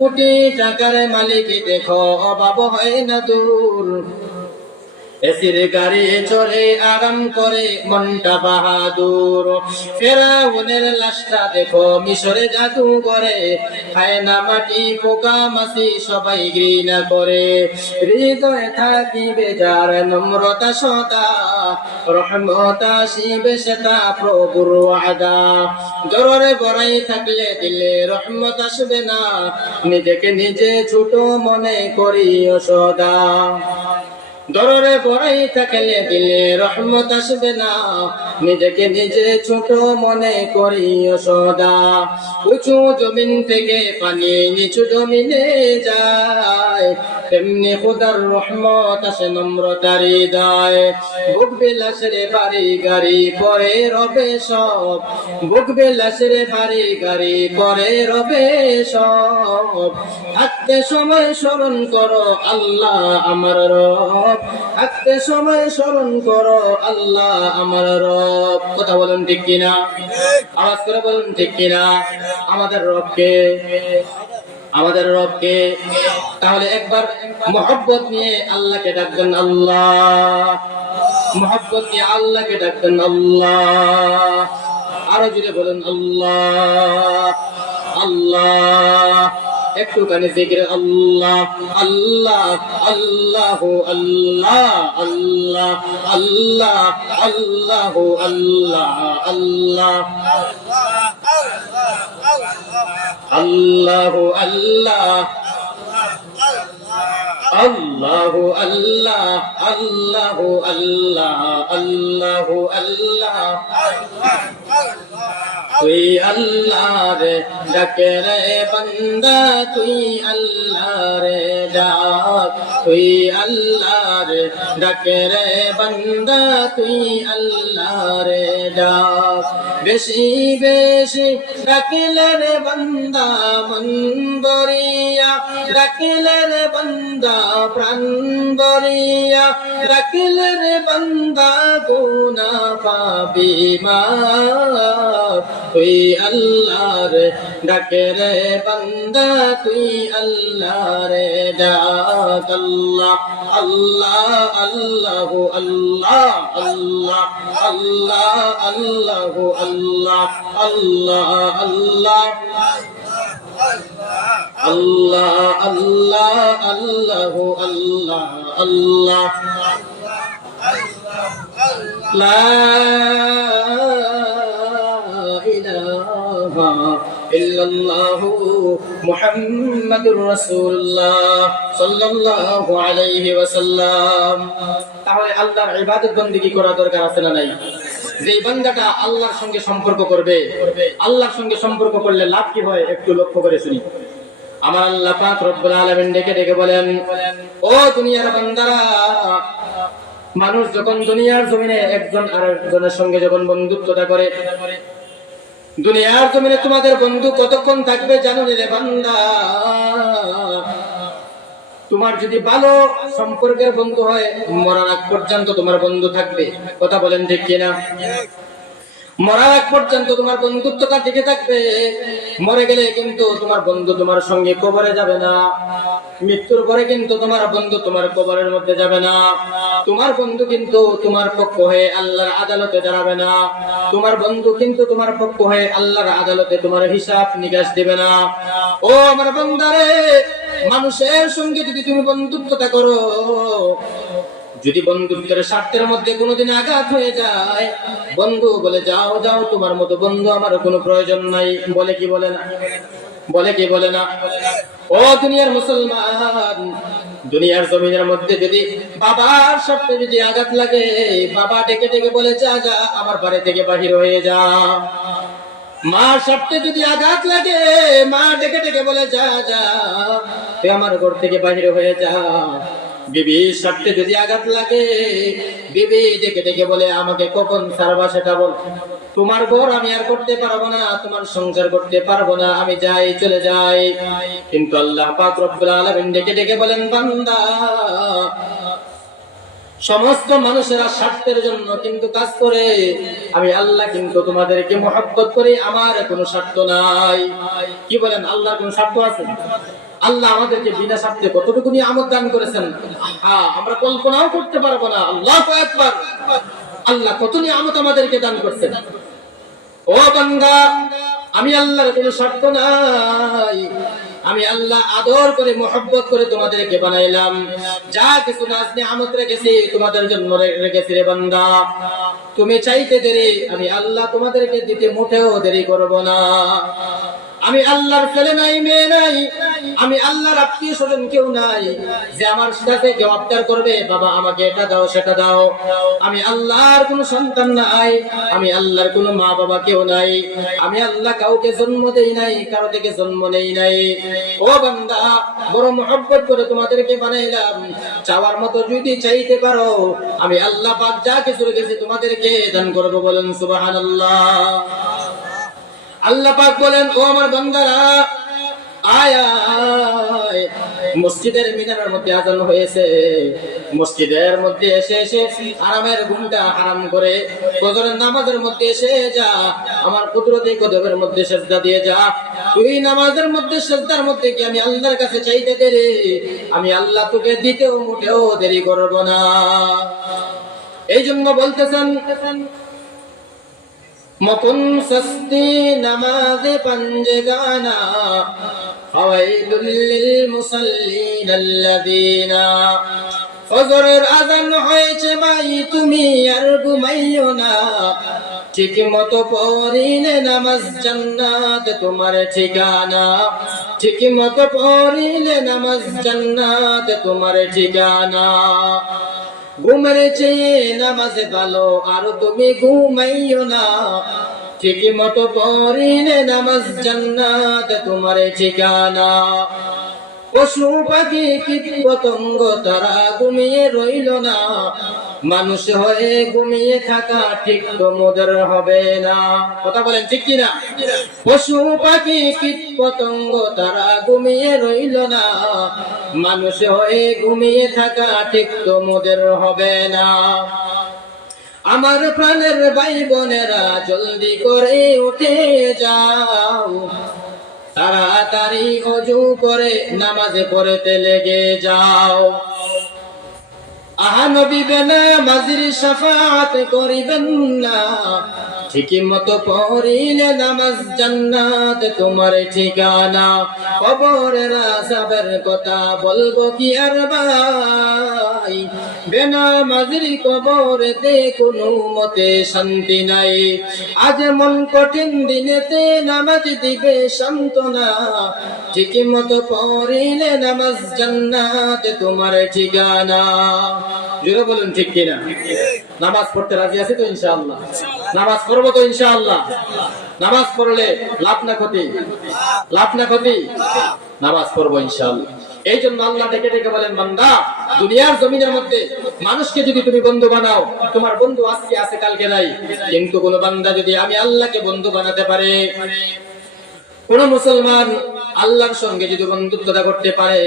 কোটি টাকার মালিক দেখো অভাব হয় না দূর, এসির গাড়ি চড়ে আরাম করে মনটা বাহাদুর। ফেরাউনের লাশটা দেখো মিশরে জাদু করে, খায় না মাটি পোকা মাছি সবাই ঘৃণা করে। হৃদয়ে থাকিবে যার নম্রতা সদা, রহমত আসিবে সেটা প্রভুর ওয়াদা। জোরে বড়াই থাকলে দিলে রহমত আসবে না, নিজেকে নিজে ছোট মনে করিও সদা। দররে বড়াই থাকলে দিলে রহমত আসবে না, নিজেকে নিজে ছোট মনে করিও সদা। উঁচু জমিন থেকে পানি নিচু জমিনে যায়, তেমনি খোদার রহমত আসে নম্রতার হৃদয়। বুক বিলাসের বাড়ি গাড়ি পরে রবে সব, বুক বিলাসের বাড়ি গাড়ি পরে রবে সব। থাকতে সময় স্মরণ করো আল্লাহ আমার রব, থাকতে সময় স্মরণ করো আল্লাহ আমার রব। কথা বলুন ঠিক কিনা? আওয়াজ করে বলুন ঠিক কিনা? আমাদের রবকে, আমাদের রবকে। তাহলে একবার মোহব্বত নিয়ে আল্লাহকে ডাকবেন আল্লাহ, মোহব্বত নিয়ে আল্লাহকে ডাকবেন আল্লাহ। আরো জুড়ে বলুন আল্লাহ আল্লাহ। একটুখানি জিকির আল্লাহ আল্লাহ আল্লাহ আল্লাহ আল্লাহ আল্লাহ আল্লাহ আল্লাহ আল্লাহ আল্লাহ আল্লাহ আল্লাহ আল্লাহ আল্লাহ আল্লাহ আল্লাহ আল্লাহ। তুই আল্লাহ রে ডাকে রে বান্দা, তুই আল্লাহ রে ডাক, তুই আল্লাহ রে ডাকে রে বান্দা, তুই আল্লাহ রে ডাক। বেশি বেশি ডাকিলে রে বান্দা মন বরিয়া, ডাকিলে রে বান্দা প্রাণ বরিয়া, ডাকিলে রে বান্দা গুনা পাবি মাফ। তুই আল্লাহ রে ডাকে রে বান্দা, তুই আল্লাহ রে ডাক। আল্লাহ আল্লাহ আল্লাহ আল্লাহ আল্লাহ আল্লাহ আল্লাহ আল্লাহ আল্লাহ আল্লাহ আল্লাহ আল্লাহ আল্লাহ আল্লাহ আল্লাহ। লা ইলাহা ইল্লাল্লাহু মুহাম্মাদুর রাসূলুল্লাহ সাল্লাল্লাহু আলাইহি ওয়াসাল্লাম। তাহলে আল্লাহর ইবাদত বন্দেগী করা দরকার আছে না নাই? যে বান্দাটা আল্লাহর সঙ্গে সম্পর্ক করবে, আল্লাহর সঙ্গে সম্পর্ক করলে লাভ কি হয় একটু লক্ষ্য করে শুনি। আমার আল্লাহ পাক রব্বুল আলামিন ডেকে ডেকে বলেন, ও দুনিয়ার বান্দারা, মানুষ যখন দুনিয়ার জমিনে একজন আরেকজনের সঙ্গে যখন বন্ধুত্বটা করে, দুনিয়ার জমিনে তোমাদের বন্ধু কতক্ষণ থাকবে জানো রে বান্দা? তোমার যদি ভালো সম্পর্কের বন্ধু হয়, মরার আগ পর্যন্ত তোমার বন্ধু থাকবে। কথা বলেন ঠিক কিনা? মরার আগ পর্যন্ত তোমার বন্ধুত্বটা টিকে থাকবে। মরে গেলে কিন্তু তোমার বন্ধু তোমার সঙ্গে কবরে যাবে না। মৃত্যুর পরে কিন্তু তোমার বন্ধু তোমার কবরের মধ্যে যাবে না। তোমার বন্ধু কিন্তু তোমার পক্ষ হয়ে আল্লাহর আদালতে দাঁড়াবে না। তোমার বন্ধু কিন্তু তোমার পক্ষ হয়ে আল্লাহর আদালতে তোমার হিসাব নিকাশ দিবে না। ও আমার বান্দারে, মানুষের সঙ্গে যদি তুমি বন্ধুত্বটা করো, যদি বন্ধুত্বের স্বার্থের মধ্যে কোনোদিন আঘাত হয়ে যায়, বন্ধু বলে যাও যাও, তোমার মতো বন্ধু আমার কোনো প্রয়োজন নাই। বলে কি বলে না? বলে কি বলে না? ও দুনিয়ার মুসলমান, দুনিয়ার জমিনের মধ্যে যদি বাবার স্বার্থে যদি আঘাত লাগে, বাবা ডেকে ডেকে বলে যা যা আমার বাড়ি থেকে বাহির হয়ে যা। মার স্বার্থে যদি আঘাত লাগে, মা ডেকে ডেকে বলে যা যা তুই আমার ঘর থেকে বাহির হয়ে যা। বিবির স্বার্থে যদি আঘাত লাগে, বিবি ডেকে ডেকে বলে আমাকে কখন ছাড়বা সেটা বল। তোমার ঘর আমি আর করতে পারবো না, তোমার সংসার করতে পারবো না, আমি যাই, চলে যাই। কিন্তু আল্লাহ পাক রব্বুল আলামিন ডেকে ডেকে বলেন, বান্দা সমস্ত মানুষেরা স্বার্থের জন্য কিন্তু কাজ করে, আমি আল্লাহ কিন্তু তোমাদেরকে মহব্বত করি, আমার কোনো স্বার্থ নাই। কি বলেন, আল্লাহর কোনো স্বার্থ আছে? আল্লাহ আমাদেরকে বিনা স্বার্থে কতটুকু নিয়ামত দান করেছেন, আমরা কল্পনাও করতে পারবো না। আল্লাহু আকবার, আল্লাহ কত নিয়ামত আমাদেরকে দান করছেন। ও বান্দা, আমি আল্লাহর কোনো স্বার্থ নাই, আমি আল্লাহ আদর করে মহব্বত করে তোমাদেরকে বানাইলাম, যা কিছু নাজ নিয়ামত রেখেছি তোমাদের জন্য রেখেছি রে বান্দা। তুমি চাইতে দেরি, আমি আল্লাহ তোমাদেরকে দিতে মোটেও দেরি করব না। আমি আল্লাহর ছেলে নাই, মেয়ে নাই, আমি আল্লাহর আত্মীয় স্বজন কেউ নাই যে আমার সাথে কেউ আবদার করবে, বাবা আমাকে এটা দাও সেটা দাও। আমি আল্লাহর কোনো সন্তান নাই, আমি আল্লাহর কোনো মা বাবা কেউ নাই, আমি আল্লাহ কাউকে জন্ম দেই নাই, কারো থেকে জন্ম নেই নাই। ও বান্দা, বড় মহব্বত করে তোমাদেরকে বানাইলাম, চাওয়ার মতো যদি চাইতে পারো, আমি আল্লাহ পাক যা কিছু রেখেছি তোমাদেরকে দান করব। বলেন সুবহানাল্লাহ। আল্লাহ পাক বলেন, ও আমার বান্দারা, আয় আয়, মসজিদের মিনারের মধ্যে আযান হয়েছে, মসজিদের মধ্যে এসে এসে আরামের ঘুমটা হারাম করে ফজরের নামাজের মধ্যে এসে যা, আমার কুদরতি কদমের মধ্যে সিজদা দিয়ে যা। তুই নামাজের মধ্যে সিজদার মধ্যে কি আমি আল্লাহর কাছে চাইতে দেরি, আমি আল্লাহ তোকে দিতেও মোটেও দেরি করব না। এই জন্য বলতেছেন, মকুন সস্তি নামাজে পঞ্জগানা, ফাওয়াইলুল লিল মুসাল্লিন আল্লাযিনা। ফজরের আযান হয়েছে ভাই, তুমি আর ঘুমাইও না, ঠিক মতো পড়িলে নামাজ জান্নাত তোমার ঠিকানা, ঠিক মতো পড়িলে নামাজ জান্নাত তোমার ঠিকানা। ঘুমের চেয়ে নামাজে ভালো, আর তুমি ঘুমাইও না, ঠিক মতো পড়িলে নামাজ জান্নাত তোমার ঠিকানা। পশু পাখি কীট পতঙ্গ তারা ঘুমিয়ে রইল না, মানুষ হয়ে ঘুমিয়ে থাকা ঠিক তোমাদের হবে না। কথা বলেন ঠিক কিনা? পশু পাখি কীট পতঙ্গ তারা ঘুমিয়ে রইল না, মানুষ হয়ে ঘুমিয়ে থাকা ঠিক তোমাদের হবে না। আমার প্রাণের ভাই বোনেরা, জলদি করে উঠে যাও, তাড়াতাড়ি ওযু করে নামাজে পড়তে লেগে যাও। আহা নবী বেনামাজির শাফাআত করিবেন না, ঠিক মতো পড়িলে নামাজ জান্নাত তোমার ঠিকানা। কবরের আযাবের কথা বলবো কি আর ভাই, বেনামাজির কবরেতে কোনো মতে শান্তি নাই। আজ মন কঠিন দিনেতে নামাজ দিবে সান্ত্বনা, ঠিক মতো পড়িলে নামাজ জান্নাত তোমার ঠিকানা। জোরে বলুন ঠিক কিনা? নামাজ পড়তে রাজি আছি তো ইনশাআল্লাহ? নামাজ পড়বো তো ইনশাআল্লাহ? নামাজ পড়লে লাভ না ক্ষতি? লাভ না ক্ষতি? নামাজ পড়বো ইনশাআল্লাহ। এই জন্য আল্লাহ ডেকে ডেকে বলেন, বান্দা, দুনিয়ার জমিনের মধ্যে মানুষকে যদি তুমি বন্ধু বানাও, তোমার বন্ধু আজকে আছে কালকে নাই, কিন্তু কোন বান্দা যদি আমি আল্লাহকে বন্ধু বানাতে পারে, কোন মুসলমান আল্লাহর সঙ্গে যদি বন্ধুত্বতা করতে পারে,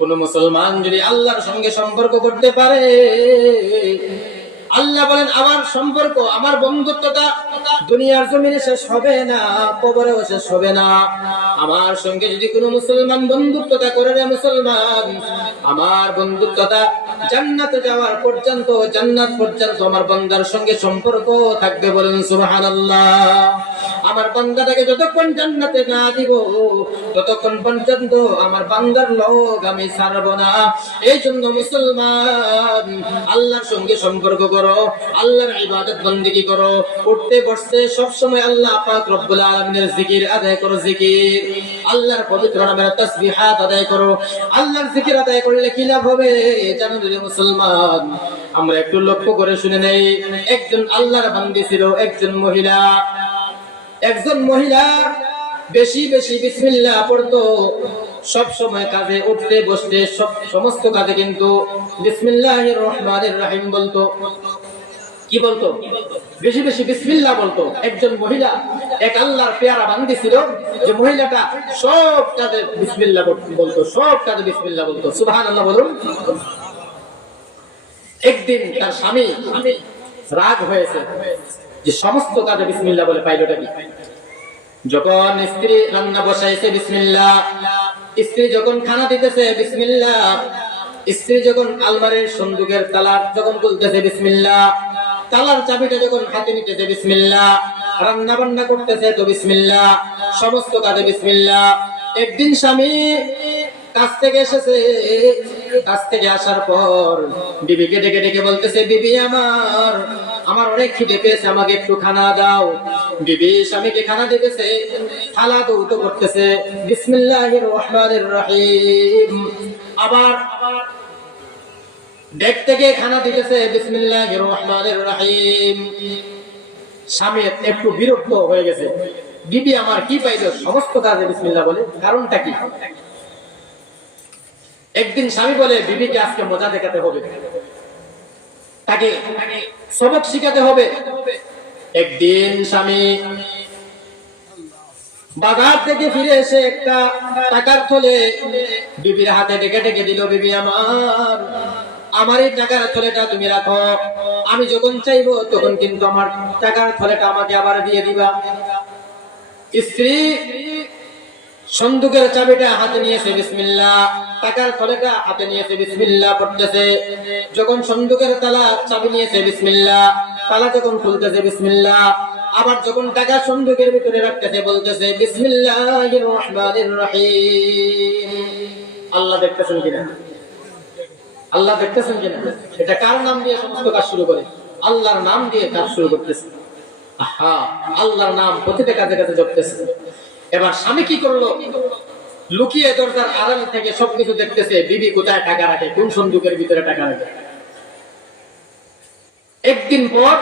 কোন মুসলমান যদি আল্লাহর সঙ্গে সম্পর্ক করতে পারে, আল্লাহ বলেন আমার সম্পর্ক, আমার বন্ধুত্বতা দুনিয়ার জমিনে শেষ হবে না, কবরেও শেষ হবে না। আমার সঙ্গে যদি কোনো মুসলমান বন্ধুত্বতা করে, রে মুসলমান, আমার বন্ধুত্বতা জান্নাতে যাওয়ার পর্যন্ত, জান্নাত পর্যন্ত আমার বান্দার সঙ্গে সম্পর্ক থাকবে। বলেন সুবহানাল্লাহ। আমার বান্দাটাকে যতক্ষণ জান্নাতে না দিব, ততক্ষণ পর্যন্ত আমার বান্দার লোক আমি ছাড়ব না। এই জন্য মুসলমান, আল্লাহর সঙ্গে সম্পর্ক করো, আল্লাহর ইবাদত বন্দেগী করো, উঠতে বসতে সব সময় আল্লাহ পাক রব্বুল আলামিনের জিকির আদায় করো, জিকির, আল্লাহর পবিত্র নামের তাসবিহাত আদায় করো। আল্লাহর জিকির আদায় করলে কি লাভ হবে জানো রে মুসলমান? আমরা একটু লক্ষ্য করে শুনে নেই। একজন আল্লাহর বান্দি ছিল, একজন মহিলা। একজন মহিলা বেশি বেশি বিসমিল্লাহ পড়তো, সব সময় কাজে উঠতে বসতে সমস্ত কাজে কিন্তু বিসমিল্লাহির রহমানির রহিম বলতো। কি বলতো? বেশি বেশি বিসমিল্লাহ বলতো। একজন মহিলা, এক আল্লাহর পেয়ারা বান্দি ছিল, যে মহিলাটা সব কাজে বিসমিল্লাহ বলতো, সব কাজে বিসমিল্লাহ বলতো। সুবহানাল্লাহ বলুন। একদিন তার স্বামী রাগ হয়েছে যে সমস্ত কাজে বিসমিল্লাহ বলে পাইলটা কি। যখন স্ত্রী রান্না বসাইছে বিসমিল্লাহ, স্ত্রী যখন খানা দিতেছে বিসমিল্লাহ, স্ত্রী যখন আলমারির সন্দুকের তালা যখন খুলতেছে বিসমিল্লাহ, তালার চাবিটা যখন হাতে নিতেছে বিসমিল্লাহ, রান্না বান্না করতেছে তো বিসমিল্লাহ, সমস্ত কাজে বিসমিল্লাহ। একদিন স্বামী কাজ থেকে এসেছে, কাজ থেকে আসার পর বিবিকে ডেকে ডেকে বলতেছে, বিবি আমার অনেক খিদে পেয়েছে, আমাকে একটু খানা দাও। বিবি স্বামীকে খানা দিতেছে, থালা ধৌত করতেছে বিসমিল্লাহির রহমানির রহিম, আবার ডেক থেকে খানা দিতেছে বিসমিল্লাহির রহমানির রহিম। স্বামী একটু বিরক্ত হয়ে গেছে, বিবি আমার কি পাইলো, সমস্ত কাজে বিসমিল্লাহ বলে, কারণটা কি? একদিন স্বামী বলে, বিবিকে আজকে মজা দেখাতে হবে, তাকে সবক শিখাতে হবে। একদিন স্বামী বাজার থেকে ফিরে এসে একটা টাকার থলে বিবির হাতে ডেকে ডেকে দিল, বিবি আমার এই টাকার থলেটা তুমি রাখো, আমি যখন চাইবো তখন কিন্তু আমার টাকার থলেটা আমাকে আবার দিয়ে দিবা। স্ত্রী সন্দুকের চাবিটা হাতে নিয়েছে বিসমিল্লাহ, টাকার থলেটা হাতে নিয়েছে বিসমিল্লাহ পড়তেছে। যখন সন্দুকের তালা চাবি নিয়েছে বিসমিল্লাহ, তালা যখন খুলতেছে বিসমিল্লাহ, আবার যখন টাকা সন্দুকের ভিতরে রাখতেছে বলতেছে বিসমিল্লাহির রহমানির রহিম। আল্লাহ দেখতেছেন কিনা? আল্লাহ দেখতেছেন কিনা? এটা কার নাম দিয়ে সমস্ত কাজ শুরু করে? আল্লাহর নাম দিয়ে কাজ শুরু করতেছে। আহা, আল্লাহর নাম প্রতিটা কাজে কাজে জপতেছে। এবার স্বামী কি করলো? লুকিয়ে দরজার আড়াল থেকে সবকিছু দেখতেছে, বিবি কোথায় টাকা রাখে, কোন সন্দুকের ভিতরে টাকা রাখে। একদিন পর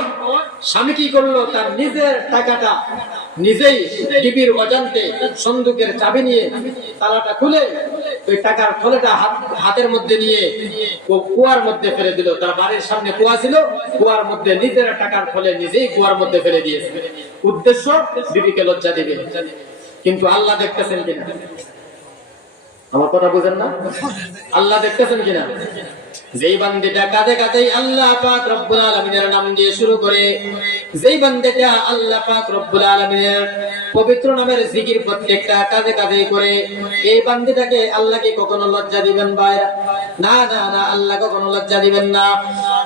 স্বামী কি করলো? তার নিজের টাকাটা নিজেই বিবির অজান্তে সন্দুকের চাবি নিয়ে তালাটা খুলে ওই টাকার থলেটা হাতের মধ্যে নিয়ে কুয়ার মধ্যে ফেলে দিল। তার বাড়ির সামনে কুয়া ছিল, কুয়ার মধ্যে নিজের টাকার থলে নিজেই কুয়ার মধ্যে ফেলে দিয়েছে। উদ্দেশ্য বিবিকে লজ্জা দিবে। কিন্তু আল্লাহ দেখতেছেন কিনা? আমার কথা বুঝেন না? আল্লাহ দেখতেছেন কিনা? যেই বান্দিটা কাঁধে কাঁধেই আল্লাহ পাক রব্বুল আলামিনের নাম দিয়ে শুরু করে, যেই বান্দিটা আল্লাহ পাক রব্বুল আলামিনের পবিত্র নামের জিকির প্রত্যেকটা কাঁধে কাঁধেই করে, এই বান্দিটাকে আল্লাহকে কখনো লজ্জা দিবেন ভাইরা? না না না, আল্লাহ কখনো লজ্জা দিবেন না।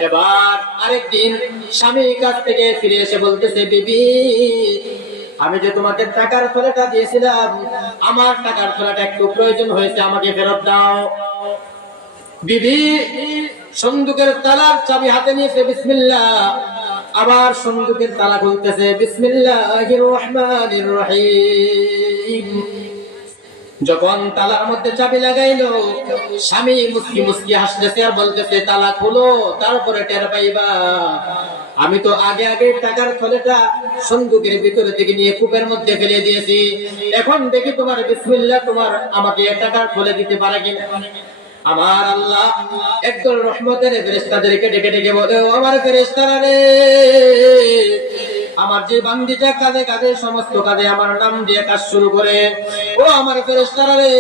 এবার আরেকদিন স্বামী কাছ থেকে ফিরে এসে বলতেছে, বিবি আমি যে তোমাকে টাকার থলেটা দিয়েছিলাম, আমার টাকার থলেটা একটু প্রয়োজন হয়েছে, আমাকে ফেরত দাও। বিবি সন্দুকের তালার চাবি হাতে নিয়েছে বিসমিল্লাহ, আবার সন্দুকের তালা খুলতেছে বিসমিল্লাহির রহমানির রহিম। যখন তালার মধ্যে চাবি লাগাইলো, স্বামী মুস্কি মুস্কি হাসতেছে আর বলতেছে, তালা খুলো, তারপরে টের পাইবা আমি তো আগে আগে টাকার থলেটা সন্দুকের ভিতরে থেকে নিয়ে কূপের মধ্যে ফেলে দিয়েছি, এখন দেখি তোমার বিসমিল্লাহ তোমার আমাকে টাকার থলে দিতে পারে কিনা। আমার আল্লাহ একদল রহমতের ফেরেশতাদেরকে ডেকে ডেকে বলে, ও আমার ফেরেশতারা রে, আমার যে বান্দিটা কাঁধে কাঁধে সমস্ত কাজে আমার নাম দিয়ে কাজ শুরু করে, ও আমার ফেরেশতারা রে,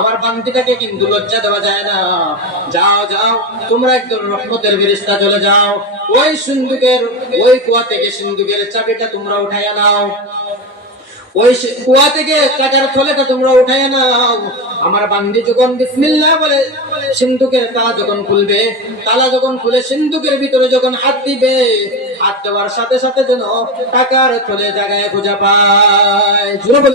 আমার বান্দিটাকে কিন্তু লজ্জা দেওয়া যায় না। যাও যাও, তোমরা একদল রহমতের ফেরেশতা চলে যাও, ওই সিন্ধুকের ওই কুয়া থেকে সিন্ধুকের চাবিটা তোমরা উঠাইয়া নাও, ওই কুয়া থেকে টাকার থলেটা তোমরা উঠাইয়া নাও। আমার বান্দি যখন বিসমিল্লাহ বলে সিন্ধুকের তালা যখন খুলবে, তালা যখন খুলে সিন্ধুকের ভিতরে যখন হাত দিবে, হাত দেওয়ার সাথে সাথে যেন টাকার থলে জায়গায় খুঁজে পায়।